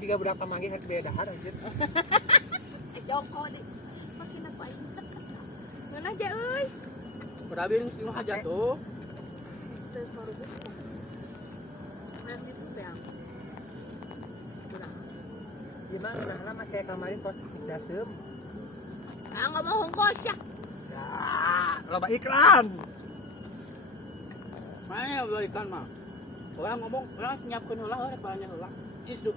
juga budak pamanggi harus beda dahar anjir. Joko deh. Masih nak paling. Ngeunah aja euy. Berabi geus di hajat tuh. Teu baru gitu. Nanti sampean. Gimana ngeunahna mah kayak kemarin pos daseum. Ah ngomong hongkos ya. Ya, loba iklan. Mana ya ikan mah. Orang ngomong, orang nyiapkeun heula rek banyak heula. Isu